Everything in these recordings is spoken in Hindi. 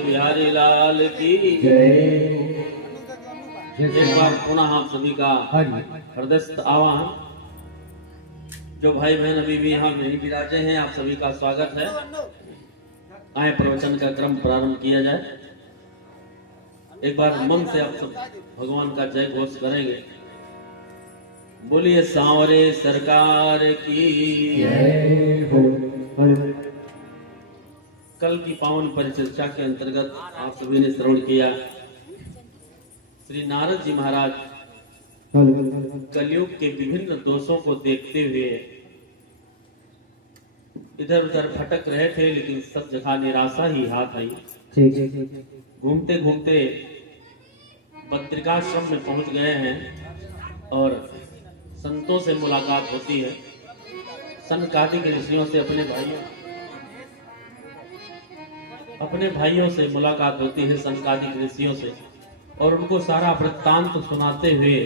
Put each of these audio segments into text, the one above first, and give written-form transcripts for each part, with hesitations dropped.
बिहारी लाल की जय। एक बार पुनः आप सभी का हृदयस्थ आह्वान। जो भाई बहन अभी भी यहाँ नहीं विराजे हैं, आप सभी का स्वागत है। आए प्रवचन का क्रम प्रारंभ किया जाए। एक बार मन से आप सब भगवान का जय घोष करेंगे। बोलिए सांवरे सरकार की जय हो। कल की पावन परिचर्चा के अंतर्गत आप सभी ने श्रवण किया, श्री नारद जी महाराज कलयुग के विभिन्न दोषों को देखते हुए इधर उधर भटक रहे थे, लेकिन सब जगह निराशा ही हाथ आई। घूमते घूमते बद्रिकाश्रम में पहुंच गए हैं और संतों से मुलाकात होती है। सनकादिक ऋषियों से अपने भाइयों से मुलाकात होती है, सनकादिक ऋषियों से, और उनको सारा वृत्तांत सुनाते हुए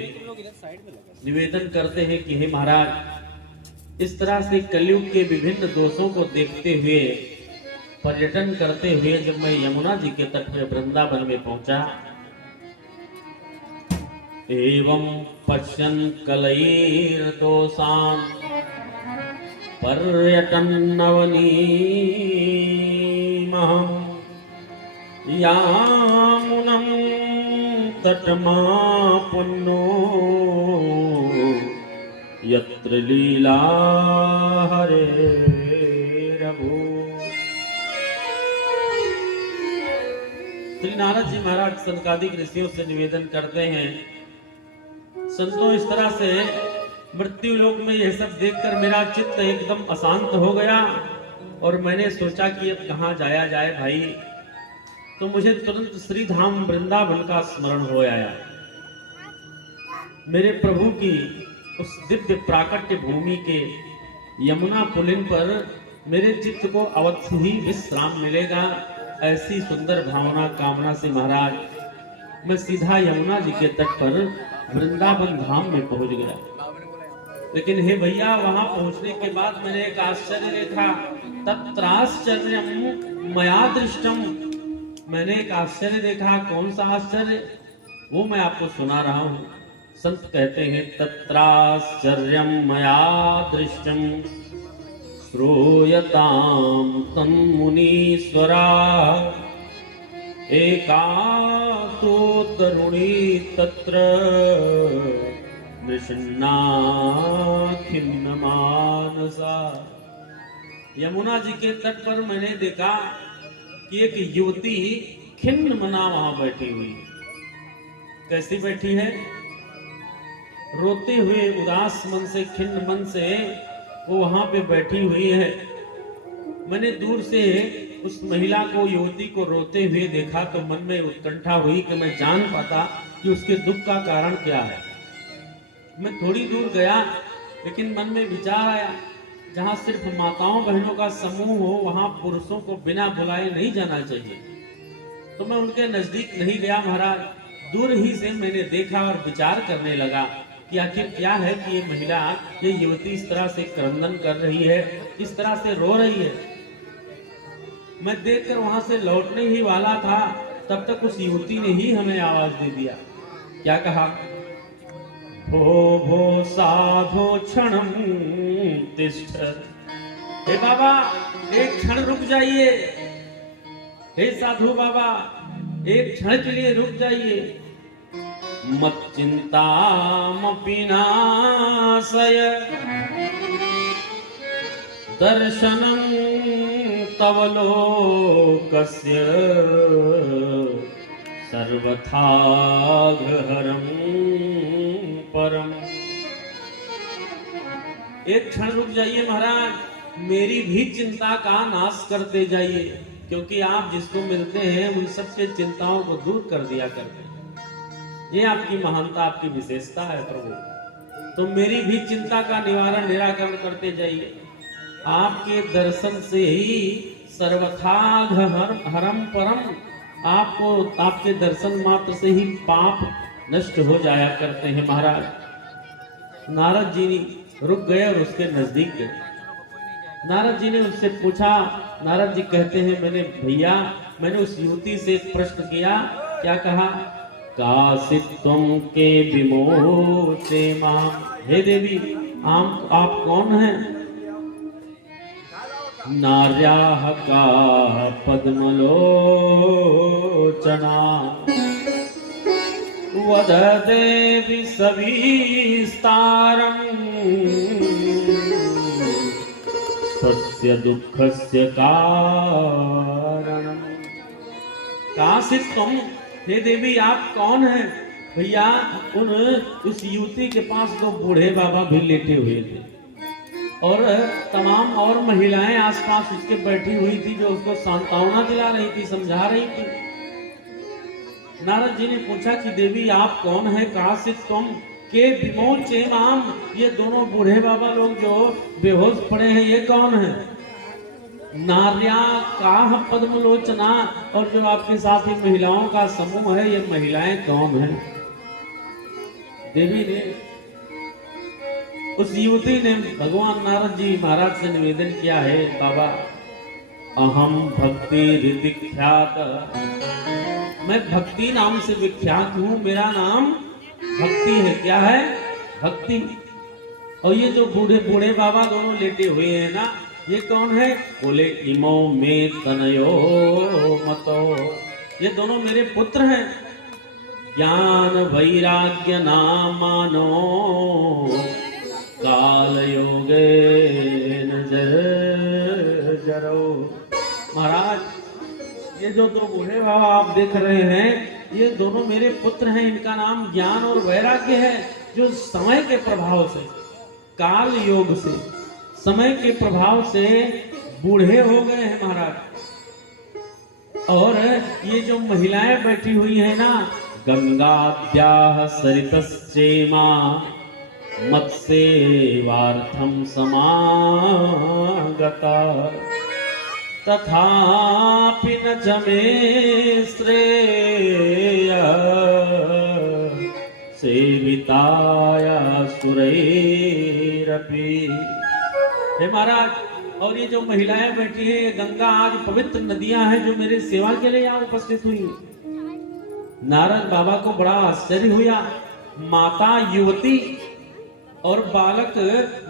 निवेदन करते हैं कि हे महाराज, इस तरह से कलयुग के विभिन्न दोषों को देखते हुए पर्यटन करते हुए जब मैं यमुना जी के तट पर वृंदावन में पहुंचा, एवं पश्यन् कलैर्दोषान् पर्यटन् नवनीमहम् यामुनं तटमापन्नो यत्र लीला हरेरभूत्। श्री नारद जी महाराज सनकादिक ऋषियों से निवेदन करते हैं, संतों, इस तरह से मृत्यु लोक में यह सब देखकर मेरा चित्त एकदम अशांत हो गया और मैंने सोचा कि अब कहाँ जाया जाए भाई। तो मुझे तुरंत श्री धाम वृंदावन का स्मरण हो आया। मेरे प्रभु की उस दिव्य प्राकट्य भूमि के यमुना पुलिन पर मेरे चित्त को अवश्य ही विश्राम मिलेगा। ऐसी सुंदर भावना कामना से महाराज मैं सीधा यमुना जी के तट पर वृंदावन धाम में पहुंच गया। लेकिन हे भैया वहां पहुंचने के बाद मैंने एक आश्चर्य देखा। तत्राश्चर्यम मया दृष्टम, मैंने एक आश्चर्य देखा। कौन सा आश्चर्य, वो मैं आपको सुना रहा हूं। संत कहते हैं तत्राश्चर्यम मया दृष्टम श्रूयताम तन्मुनीश्वरा एकातो तरुणी तत्र नृषन्ना खिन्न मानसा। यमुना जी के तट पर मैंने देखा कि एक युवती खिन्न मना वहां बैठी हुई। कैसी बैठी है, रोते हुए उदास मन से, खिन्न मन से वो वहां पे बैठी हुई है। मैंने दूर से उस महिला को, युवती को रोते हुए देखा तो मन में उत्कंठा हुई कि मैं जान पाता कि उसके दुख का कारण क्या है। मैं थोड़ी दूर गया, लेकिन मन में विचार आया जहां सिर्फ माताओं बहनों का समूह हो वहां पुरुषों को बिना बुलाए नहीं जाना चाहिए। तो मैं उनके नजदीक नहीं गया महाराज। दूर ही से मैंने देखा और विचार करने लगा कि आखिर क्या है कि ये महिला, ये युवती इस तरह से क्रंदन कर रही है, इस तरह से रो रही है। मैं देखकर वहां से लौटने ही वाला था, तब तक उस युवती ने ही हमें आवाज दे दिया। क्या कहा, भो साधो क्षणम तिष्ठ। हे बाबा एक क्षण रुक जाइए, हे साधु बाबा एक क्षण के लिए रुक जाइए। मत चिंता मपिनाशय दर्शनम तव लोकस्य सर्वथा हरम परम। एक क्षण रुक जाइए महाराज, मेरी भी चिंता का नाश करते जाइए, क्योंकि आप जिसको मिलते हैं उन सबके चिंताओं को दूर कर दिया करते हैं। ये आपकी महानता, आपकी विशेषता है प्रभु। तो मेरी भी चिंता का निवारण, निराकरण करते जाइए। आपके दर्शन से ही सर्वथा हरम परम, आपको, आपके दर्शन मात्र से ही पाप नष्ट हो जाया करते हैं महाराज। नारद जी रुक गए और उसके नजदीक गए। नारद जी ने उससे पूछा, नारद जी कहते हैं मैंने उस युवती से प्रश्न किया। क्या कहा, कासित्वं के विमोचे मां। हे देवी आप कौन हैं? नार्याः का पद्मलोचना वदते विसविस्तारम् स्वस्य दुःखस्य कारणम्। कासित्वं, हे देवी आप कौन हैं? भैया उस युवती के पास दो बूढ़े बाबा भी लेटे हुए थे और तमाम और महिलाएं आसपास उसके बैठी हुई थी जो उसको सांत्वना दिला रही थी, समझा रही थी। नारद जी ने पूछा कि देवी आप कौन है? कासित्वं के विमोचे माम। ये दोनों बूढ़े बाबा लोग जो बेहोश पड़े हैं ये कौन है? नार्या काह पद्मलोचना, और जो आपके साथ ही महिलाओं का समूह है ये महिलाएं कौन है? देवी ने, उस युवती ने भगवान नारद जी महाराज से निवेदन किया है, बाबा अहम भक्ति विख्यात, मैं भक्ति नाम से विख्यात हूँ, मेरा नाम भक्ति है। क्या है? भक्ति। और ये जो बूढ़े बूढ़े बाबा दोनों लेटे हुए हैं ना, ये कौन है? बोले इमो में तनयो मतो, ये दोनों मेरे पुत्र हैं। ज्ञान वैराग्य नामानो काल योगे जरो। महाराज ये जो दो बूढ़े बाबा आप देख रहे हैं ये दोनों मेरे पुत्र हैं। इनका नाम ज्ञान और वैराग्य है, जो समय के प्रभाव से, काल योग से, समय के प्रभाव से बूढ़े हो गए हैं महाराज। और ये जो महिलाएं बैठी हुई हैं ना, गंगाद्याः सरितश्चेमा मत्सेवार्थं समागता तथापि न च मे श्रेय सेविताया सुरैः रपी। हे महाराज, और ये जो महिलाएं बैठी हैं, ये गंगा आज पवित्र नदियां हैं जो मेरे सेवा के लिए यहाँ उपस्थित हुई। नारद बाबा को बड़ा आश्चर्य हुआ, माता युवती और बालक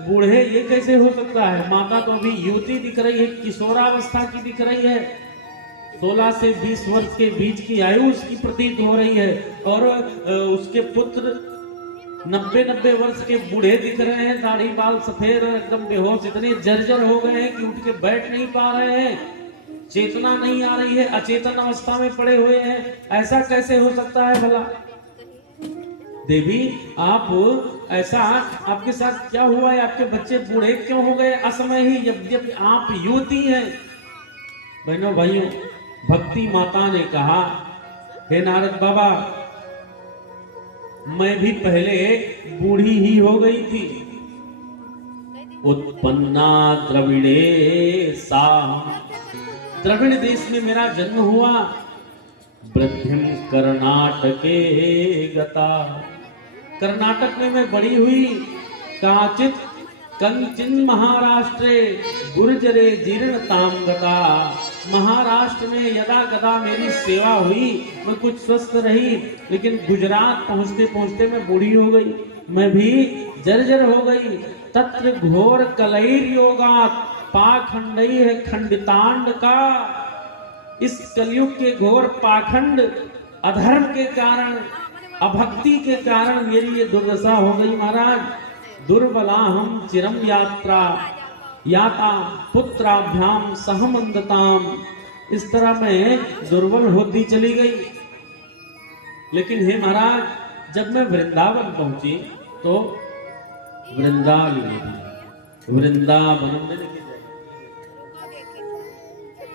बूढ़े, ये कैसे हो सकता है? माता तो अभी युवती दिख रही है, किशोरावस्था की दिख रही है, 16 से 20 वर्ष के बीच की आयु उसकी प्रतीत हो रही है, और उसके पुत्र 90 वर्ष के बूढ़े दिख रहे हैं, दाढ़ी बाल सफेद और एकदम बेहोश, इतने जर्जर हो गए हैं कि उठ के बैठ नहीं पा रहे हैं, चेतना नहीं आ रही है, अचेतन अवस्था में पड़े हुए हैं। ऐसा कैसे हो सकता है भला? देवी, आप ऐसा आपके साथ क्या हुआ है? आपके बच्चे बूढ़े क्यों हो गए असमय ही, यद्यपि आप युवती हैं? बहनों भाइयों, भक्ति माता ने कहा, हे नारद बाबा, मैं भी पहले बूढ़ी ही हो गई थी। उत्पन्ना द्रविड़े सा, द्रविड़ देश में मेरा जन्म हुआ। वृद्धिम कर्नाटके गता, कर्नाटक में मैं बड़ी हुई। काचित कंचिन महाराष्ट्रे गुर्जरे जीर्णताम गता, महाराष्ट्र में यदा कदा मेरी सेवा हुई, मैं कुछ स्वस्थ रही, लेकिन गुजरात पहुंचते पहुंचते मैं बूढ़ी हो गई, मैं भी जर्जर हो गई। तत्र घोर कलैर योगात पाखंडई है खंडितांड का, इस कलयुग के घोर पाखंड अधर्म के कारण, अभक्ति के कारण मेरी ये दुर्दशा हो गई महाराज। दुर्बला हम चिरम यात्रा याता पुत्राभ्याम सहमंदताम, इस तरह मैं दुर्बल होती चली गई। लेकिन हे महाराज, जब मैं वृंदावन पहुंची तो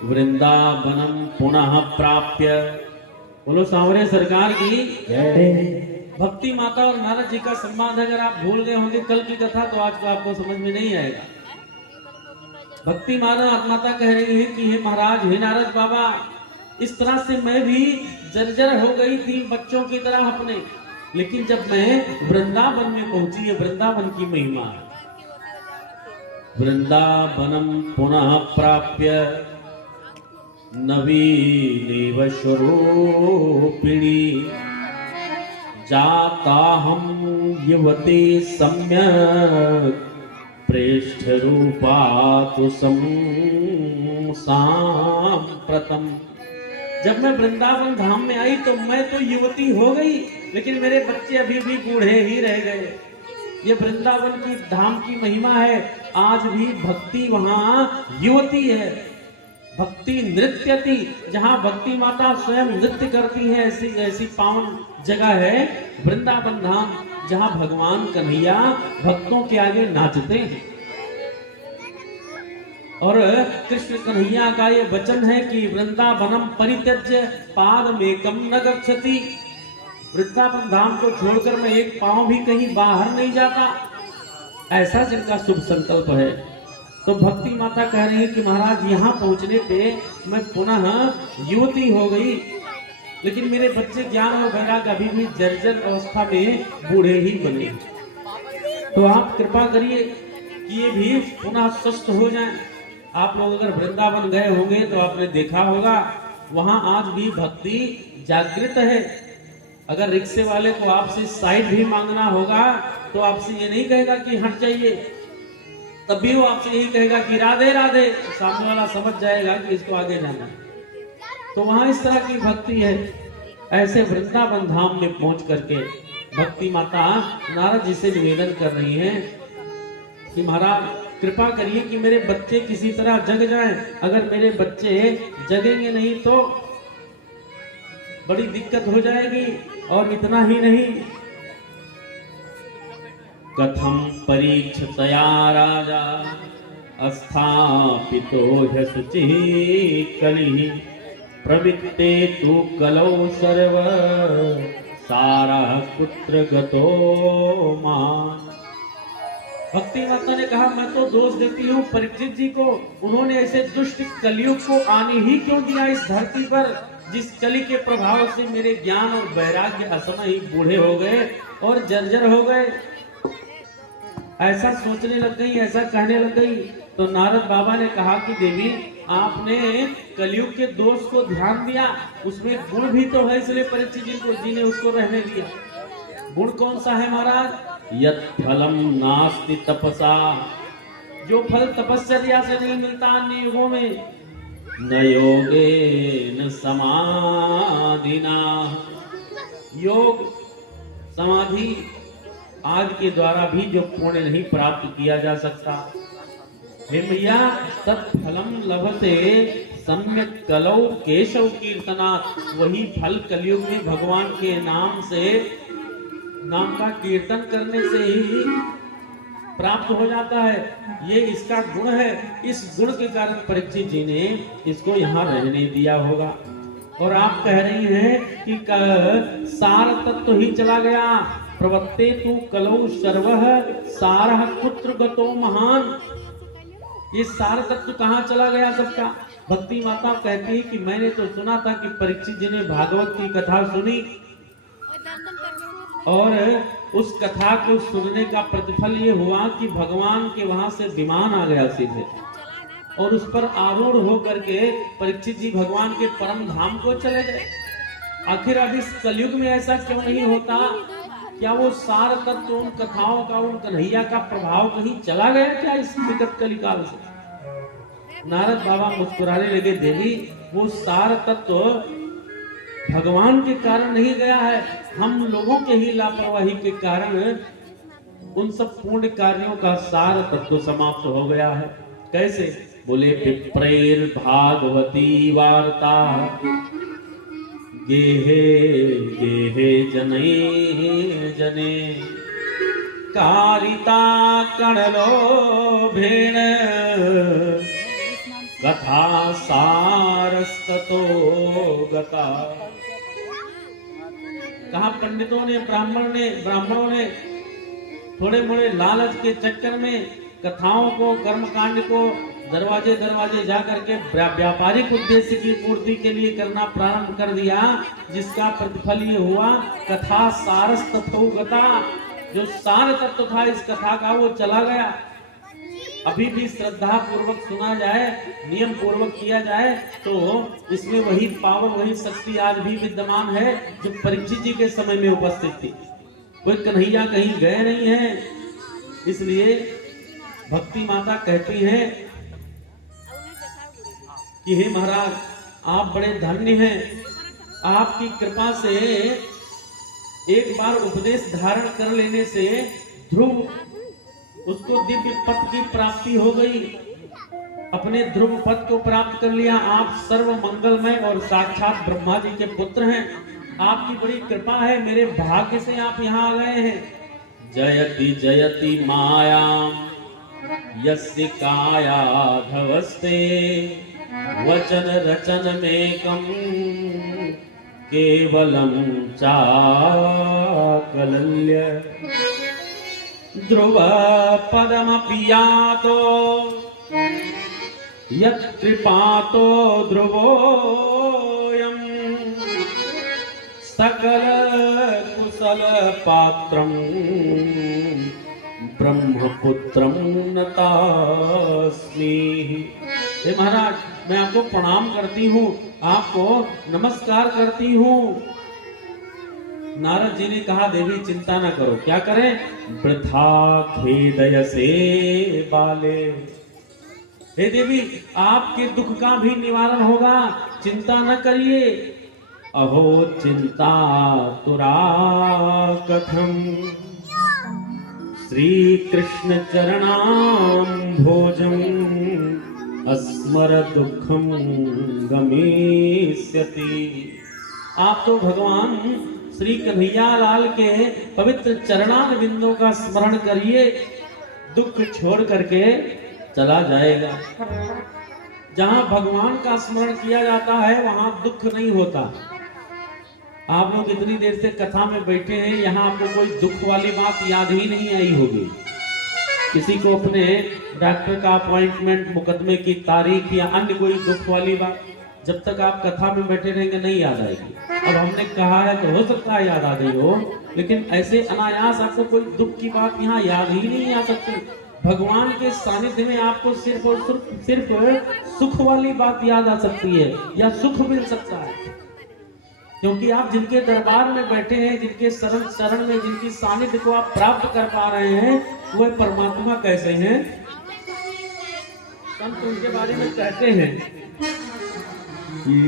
वृंदावनम पुनः प्राप्य, बोलो सांवरे सरकार की जय। भक्ति माता और नारद जी का संवाद अगर आप भूल गए होंगे कल की कथा, तो आज को आपको समझ में नहीं आएगा। भक्ति माता कह रही है कि हे महाराज, हे नारद बाबा, इस तरह से मैं भी जर्जर हो गई थी बच्चों की तरह अपने, लेकिन जब मैं वृंदावन में पहुंची, ये वृंदावन की महिमा है। वृंदावनम पुनः प्राप्य नवीनेव स्वरूपिणी, जाता हम युवती सम्यक प्रेष्ठ रूपा तो सांप्रतम। जब मैं वृंदावन धाम में आई तो मैं तो युवती हो गई, लेकिन मेरे बच्चे अभी भी बूढ़े ही रह गए। ये वृंदावन की धाम की महिमा है। आज भी भक्ति वहां युवती है, भक्ति नृत्यति, जहां भक्ति माता स्वयं नृत्य करती है, ऐसी ऐसी पावन जगह है वृंदावन धाम, जहां भगवान कन्हैया भक्तों के आगे नाचते हैं। और कृष्ण कन्हैया का ये वचन है कि वृंदावनम परित्यज्य पादमेकं न गच्छति, वृंदावन धाम को छोड़कर मैं एक पांव भी कहीं बाहर नहीं जाता, ऐसा जिनका शुभ संकल्प है। तो भक्ति माता कह रही है कि महाराज, यहाँ पहुंचने पे मैं पुनः युवती हो गई, लेकिन मेरे बच्चे ज्ञान और वैराग अभी भी जर्जर अवस्था में बूढ़े ही बने। तो आप कृपा करिए कि ये भी पुनः स्वस्थ हो जाएं। आप लोग अगर वृंदावन गए होंगे तो आपने देखा होगा, वहां आज भी भक्ति जागृत है। अगर रिक्शे वाले को आपसे साइड भी मांगना होगा तो आपसे ये नहीं कहेगा कि हट जाइए, तब भी वो आपसे यही कहेगा कि राधे राधे, तो सामने वाला समझ जाएगा कि इसको आगे जाना है। तो वहां इस तरह की भक्ति है। ऐसे वृंदावन धाम में पहुंच करके भक्ति माता नारद जी से निवेदन कर रही हैं कि महाराज कृपा करिए कि मेरे बच्चे किसी तरह जग जाएं। अगर मेरे बच्चे जगेंगे नहीं तो बड़ी दिक्कत हो जाएगी। और इतना ही नहीं, कथम परीक्षतया राजा अस्थापितो ह्यशुचि कलिः प्रवृत्ते तु कलौ सर्व सारः कुत्र गतो मां। भक्ति माता ने कहा, मैं तो दोष देती हूँ परीक्षित जी को, उन्होंने ऐसे दुष्ट कलयुग को आने ही क्यों दिया इस धरती पर, जिस कली के प्रभाव से मेरे ज्ञान और वैराग्य असमय ही बूढ़े हो गए और जर्जर हो गए। ऐसा सोचने लग गई, ऐसा कहने लग गई। तो नारद बाबा ने कहा कि देवी, आपने कलयुग के दोष को ध्यान दिया, उसमें गुण भी तो है, इसलिए परीक्षित जी ने उसको रहने दिया। गुण कौन सा है महाराज? यत् फलम नास्ति तपसा, जो फल तपस्या से नहीं मिलता अन्य युगों में, न योगेन समाधिना, योग समाधि आदि के द्वारा भी जो पुण्य नहीं प्राप्त किया जा सकता। हे मैया, तत्फलम लभते सम्यक कलौ केशव कीर्तनात्, वही फल कलयुग में भगवान के नाम का कीर्तन करने से ही प्राप्त हो जाता है। ये इसका गुण है। इस गुण के कारण परीक्षित जी ने इसको यहाँ रहने दिया होगा। और आप कह रही हैं कि सार तत्व ही चला गया। प्रवत्ते तू कलौ सर्वः सारः कुत्र गतो महान, ये सार तत्व कहाँ चला गया सबका? भक्ति माता कहती है कि मैंने तो सुना था कि परीक्षित जी ने भागवत की कथा सुनी और उस कथा को सुनने का प्रतिफल ये हुआ कि भगवान के वहां से विमान आ गया सीधे, और उस पर आरूढ़ होकर के परीक्षित जी भगवान के परम धाम को चले गए। आखिर अब इस कलयुग में ऐसा क्यों नहीं होता? क्या वो सार तत्व, उन कथाओं का, उन कन्हैया का प्रभाव कहीं चला गया क्या इस विकट कलिकाल से? नारद बाबा मुस्कुराने लगे, देवी वो सार तत्व भगवान के कारण नहीं गया है, हम लोगों के ही लापरवाही के कारण उन सब पुण्य कार्यों का सार तत्व समाप्त हो गया है। कैसे? बोले विप्रेर भागवती वार्ता गेहे गेहे जने जने कारिता कणलो भेण कथा सारस्ततो गता। कहा पंडितों ने, ब्राह्मणों ने थोड़े मोड़े लालच के चक्कर में कथाओं को, कर्मकांड को दरवाजे दरवाजे जाकर के व्यापारिक उद्देश्य की पूर्ति के लिए करना प्रारंभ कर दिया, जिसका प्रतिफल ये हुआ कथा सारस्ततो गता। जो सार तत्व था इस कथा का वो चला गया। अभी भी श्रद्धा पूर्वक सुना जाए, नियम पूर्वक किया जाए तो इसमें वही पावर, वही शक्ति आज भी विद्यमान है जो परीक्षित जी के समय में उपस्थित थी। कोई कन्हैया कहीं गए नहीं है। इसलिए भक्ति माता कहती हैं कि हे महाराज, आप बड़े धन्य हैं, आपकी कृपा से एक बार उपदेश धारण कर लेने से ध्रुव, उसको दिव्य पद की प्राप्ति हो गई, अपने ध्रुव पद को प्राप्त कर लिया। आप सर्व मंगलमय और साक्षात ब्रह्मा जी के पुत्र हैं, आपकी बड़ी कृपा है, मेरे भाग्य से आप यहाँ आ गए हैं। जयति जयति मायाम यस्य कायाधवस्ते वचन रचन मेकम केवलम चाकलल्य ध्रुव पदमपि यातो यत्कृपातो ध्रुवोऽयं सकल कुशल पात्रं ब्रह्मपुत्रं नतास्मि। हे महाराज, मैं आपको प्रणाम करती हूँ, आपको नमस्कार करती हूँ। नारद जी ने कहा, देवी चिंता न करो। क्या करें? वृथा खेदयसे बाले। हे देवी, आपके दुख का भी निवारण होगा, चिंता न करिए। अहो चिंता तुरा कथम श्री कृष्ण चरणाम्भोजं अस्मर दुखम गमिष्यति। आप तो भगवान श्री कन्हैया लाल के पवित्र चरणार बिंदों का स्मरण करिए, दुख छोड़ करके चला जाएगा। जहां भगवान का स्मरण किया जाता है वहां दुख नहीं होता। आप लोग इतनी देर से कथा में बैठे हैं, यहाँ आपको कोई दुख वाली बात याद ही नहीं आई होगी। किसी को अपने डॉक्टर का अपॉइंटमेंट, मुकदमे की तारीख या अन्य कोई दुख वाली बात जब तक आप कथा में बैठे रहेंगे नहीं याद आएगी। अब हमने कहा है तो हो सकता है याद आ गई हो, लेकिन ऐसे अनायास आपको कोई दुख की बात यहाँ याद ही नहीं आ सकती। भगवान के सानिध्य में आपको सिर्फ और सिर्फ सुख वाली बात याद आ सकती है या सुख मिल सकता है, क्योंकि आप जिनके दरबार में बैठे हैं, जिनके शरण में जिनकी सानिध्य को आप प्राप्त कर पा रहे हैं, वह परमात्मा कैसे हैं। संत उनके बारे में कहते हैं कि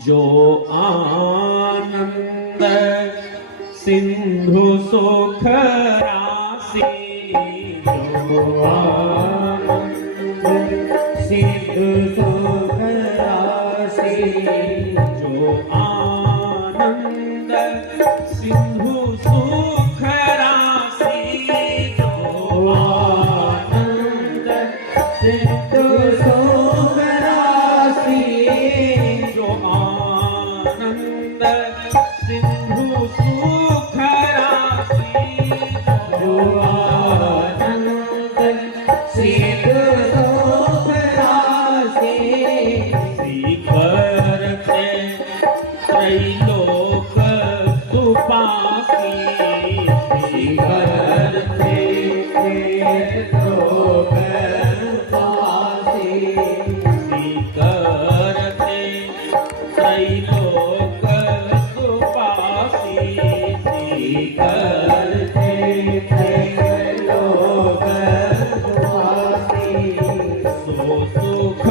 जो आनंद सिंधु सुख राशि, जो आनंद सिंधु सुख राशि, जो आनंद सिंधु सुख राशि, जो आनंद सिंधु सुख राशि, जो आनंद सिंधु सुख राशि, जो आनंद सिंधु सुख राशि, करते त्रैलोक सुपासी, करते त्रैलोक सुपासी, करते त्रैलोक सुपासी, करते त्रैलोक सुपासी, सो सुख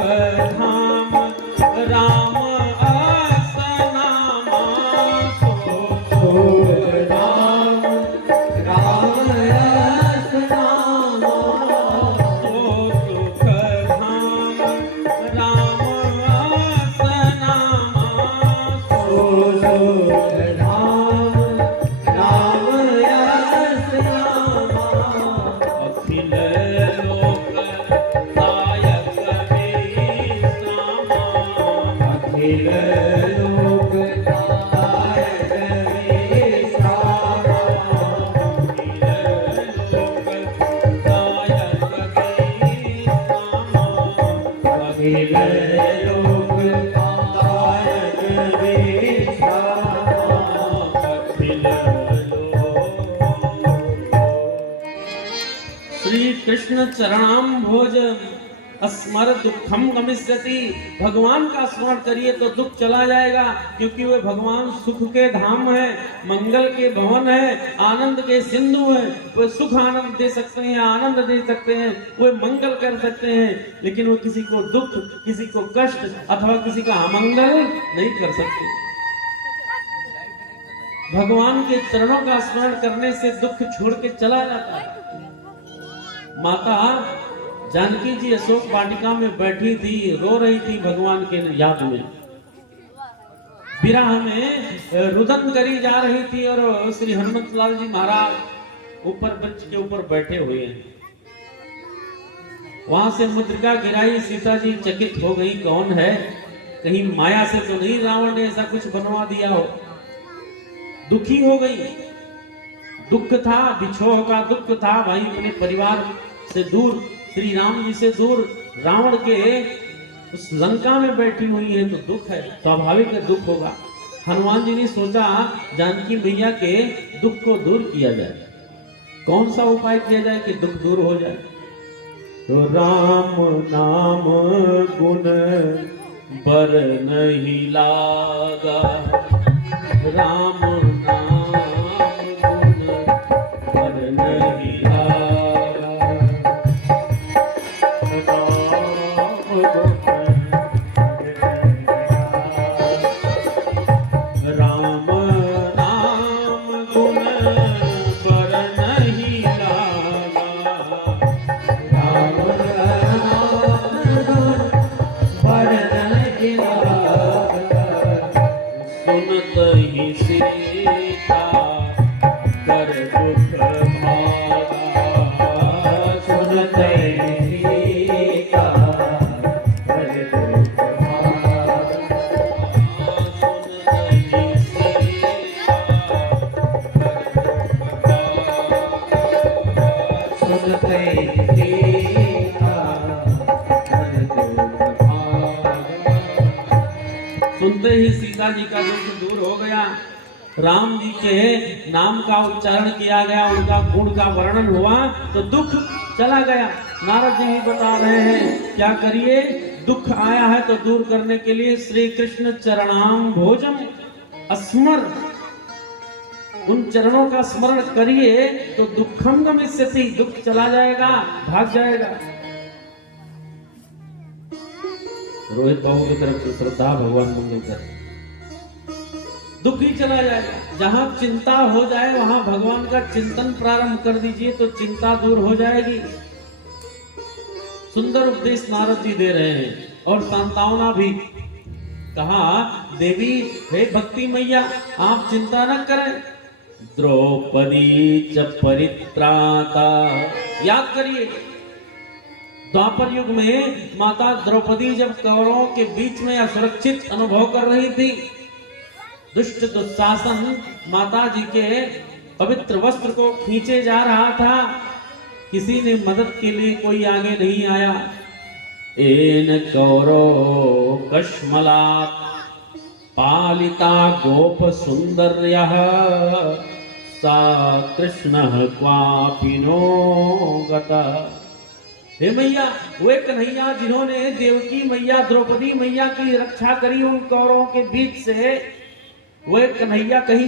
धाम राम असनामा, सो सुख धाम राम असनामा, सो सुख धाम राम असनामा, सो सुख धाम राम असनामा, अखिल लोक दायक विश्रामा, अखिल लोक दायक विश्रामा, अखिल लोक दायक विश्रामा, अखिल श्री कृष्ण चरणाम भोज स्मर दुखम गमिष्यति। भगवान का स्मरण करिए तो दुख चला जाएगा, क्योंकि वे भगवान सुख के धाम है, मंगल के भवन है, आनंद के सिंधु है। वे सुख आनंद दे सकते हैं, आनंद दे सकते हैं, वे मंगल कर सकते हैं, लेकिन वो किसी को दुख, किसी को कष्ट अथवा किसी का अमंगल नहीं कर सकते। भगवान के चरणों का स्मरण करने से दुख छोड़ के चला जाता है। माता जानकी जी अशोक वाटिका में बैठी थी, रो रही थी भगवान के याद में, विरह में रुदन करी जा रही थी, और श्री हनुमत लाल जी महाराज ऊपर वृक्ष के ऊपर बैठे हुए हैं। वहां से मुद्रिका गिराई, सीता जी चकित हो गई, कौन है, कहीं माया से तो नहीं रावण ने ऐसा कुछ बनवा दिया हो। दुखी हो गई, दुख था, बिछोह का दुख था भाई, अपने परिवार से दूर, श्री राम जी से दूर, रावण के उस लंका में बैठी हुई है, तो दुख है, स्वाभाविक है दुख होगा। हनुमान जी ने सोचा जानकी मैया के दुख को दूर किया जाए, कौन सा उपाय किया जाए कि दुख दूर हो जाए। तो राम नाम गुण बर नहीं लागा, राम नाम गुण बर नहीं लागा, राम नाम गुण बर नहीं लागा, राम नाम गुण बर नहीं लागा, सुनत ही सीता कर दुख भागा, सुनत ही सीता कर दुख भागा, सुनत ही सीता कर दुख भागा, सुनत ही सीता कर दुख भागा। सीता जी का दुख दूर हो गया, राम जी के नाम का उच्चारण किया गया, उनका गुण का वर्णन हुआ तो दुख चला गया। नारद जी भी बता रहे हैं क्या करिए, दुख आया है तो दूर करने के लिए श्री कृष्ण चरणाम भोजम स्मर, उन चरणों का स्मरण करिए तो दुखम गमिष्यति, दुख चला जाएगा, भाग जाएगा। रोहित बाबू की तरफ से श्रद्धा, भगवान मंगल करे, दुख ही चला जाएगा। जहां चिंता हो जाए वहां भगवान का चिंतन प्रारंभ कर दीजिए तो चिंता दूर हो जाएगी। सुंदर उपदेश नारद जी दे रहे हैं और सांत्वना भी। कहा देवी हे भक्ति मैया आप चिंता न करें, द्रौपदी च परित्राता, याद करिए द्वापर युग में माता द्रौपदी जब कौरवों के बीच में असुरक्षित अनुभव कर रही थी, दुष्ट दुशासन माता जी के पवित्र वस्त्र को खींचे जा रहा था, किसी ने मदद के लिए कोई आगे नहीं आया। एन कौरव कश्मला पालिता गोप सुंदर्यः सा कृष्णः क्वापिनो गता। हे मैया, वे कन्हैया जिन्होंने देवकी मैया द्रौपदी मैया की रक्षा करी उन कौरवों के बीच से, वे कन्हैया कहीं